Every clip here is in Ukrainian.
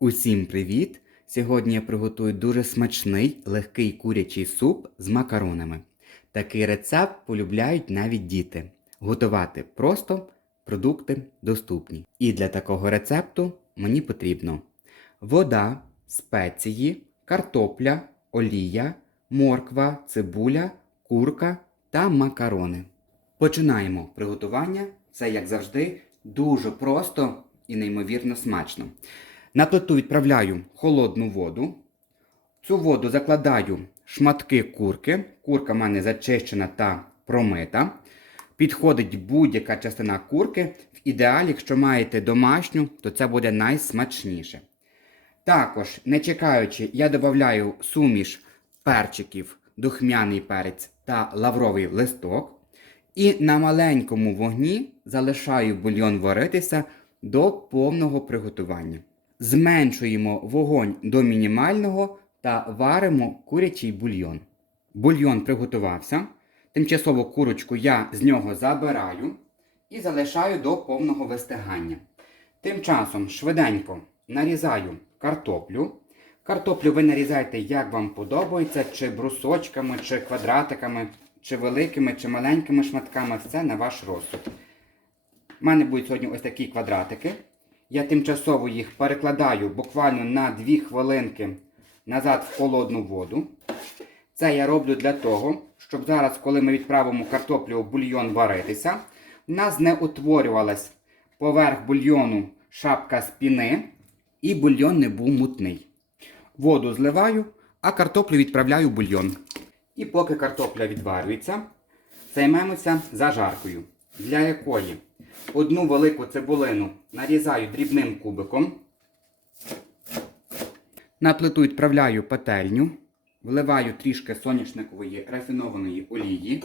Усім привіт! Сьогодні я приготую дуже смачний легкий курячий суп з макаронами. Такий рецепт полюбляють навіть діти. Готувати просто, продукти доступні. І для такого рецепту мені потрібно вода, спеції, картопля, олія, морква, цибуля, курка та макарони. Починаємо приготування. Це, як завжди, дуже просто і неймовірно смачно. На плиту відправляю холодну воду. Цю воду закладаю шматки курки. Курка в мене зачищена та промита. Підходить будь-яка частина курки. В ідеалі, якщо маєте домашню, то це буде найсмачніше. Також, не чекаючи, я додаю суміш перчиків, духмяний перець та лавровий листок. І на маленькому вогні залишаю бульйон варитися до повного приготування. Зменшуємо вогонь до мінімального та варимо курячий бульйон. Бульйон приготувався. Тимчасово курочку я з нього забираю і залишаю до повного вистигання. Тим часом швиденько нарізаю картоплю. Картоплю ви нарізаєте, як вам подобається, чи брусочками, чи квадратиками, чи великими, чи маленькими шматками. Все на ваш розсуд. У мене будуть сьогодні ось такі квадратики. Я тимчасово їх перекладаю буквально на 2 хвилинки назад в холодну воду. Це я роблю для того, щоб зараз, коли ми відправимо картоплю в бульйон варитися, в нас не утворювалась поверх бульйону шапка спіни і бульйон не був мутний. Воду зливаю, а картоплю відправляю в бульйон. І поки картопля відварюється, займемося зажаркою, для якої одну велику цибулину нарізаю дрібним кубиком. На плиту відправляю пательню, вливаю трішки соняшникової рафінованої олії.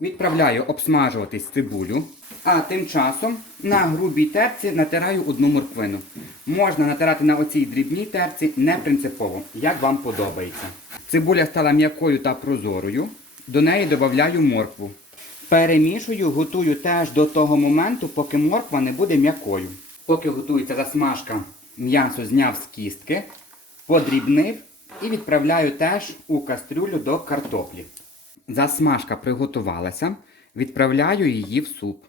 Відправляю обсмажуватись цибулю, а тим часом на грубій терці натираю одну морквину. Можна натирати на оцій дрібній терці, не принципово, як вам подобається. Цибуля стала м'якою та прозорою. До неї додаю моркву. Перемішую, готую теж до того моменту, поки морква не буде м'якою. Поки готується засмажка, м'ясо зняв з кістки, подрібнив і відправляю теж у кастрюлю до картоплі. Засмажка приготувалася, відправляю її в суп.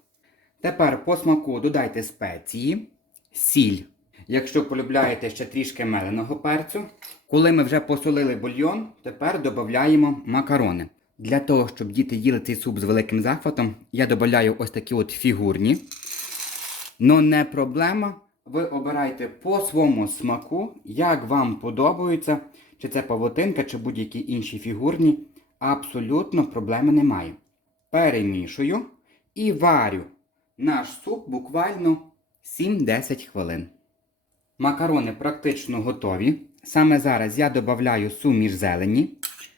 Тепер по смаку додайте спеції, сіль. Якщо полюбляєте ще трішки меленого перцю. Коли ми вже посолили бульйон, тепер додаємо макарони. Для того, щоб діти їли цей суп з великим захватом, я додаю ось такі от фігурні. Но не проблема. Ви обирайте по своєму смаку, як вам подобається, чи це павутинка, чи будь-які інші фігурні. Абсолютно проблеми немає. Перемішую і варю наш суп буквально 7-10 хвилин. Макарони практично готові. Саме зараз я додаю суміш зелені.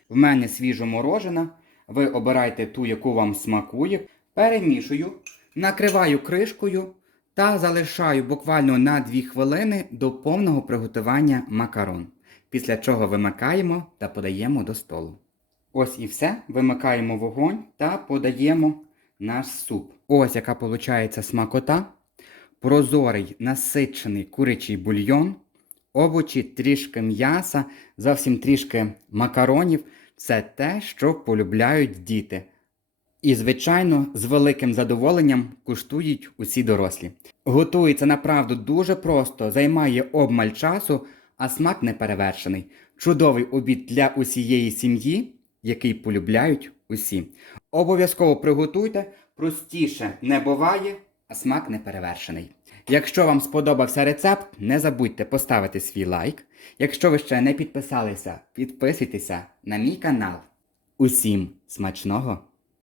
В мене свіжоморожена. Ви обирайте ту, яку вам смакує. Перемішую, накриваю кришкою та залишаю буквально на 2 хвилини до повного приготування макарон. Після чого вимикаємо та подаємо до столу. Ось і все. Вимикаємо вогонь та подаємо наш суп. Ось яка виходить смакота. Прозорий насичений курячий бульйон, овочі, трішки м'яса, зовсім трішки макаронів. Це те, що полюбляють діти. І, звичайно, з великим задоволенням куштують усі дорослі. Готується направду дуже просто, займає обмаль часу, а смак неперевершений. Чудовий обід для усієї сім'ї, який полюбляють усі. Обов'язково приготуйте, простіше не буває, а смак неперевершений. Якщо вам сподобався рецепт, не забудьте поставити свій лайк. Якщо ви ще не підписалися, підписуйтеся на мій канал. Усім смачного!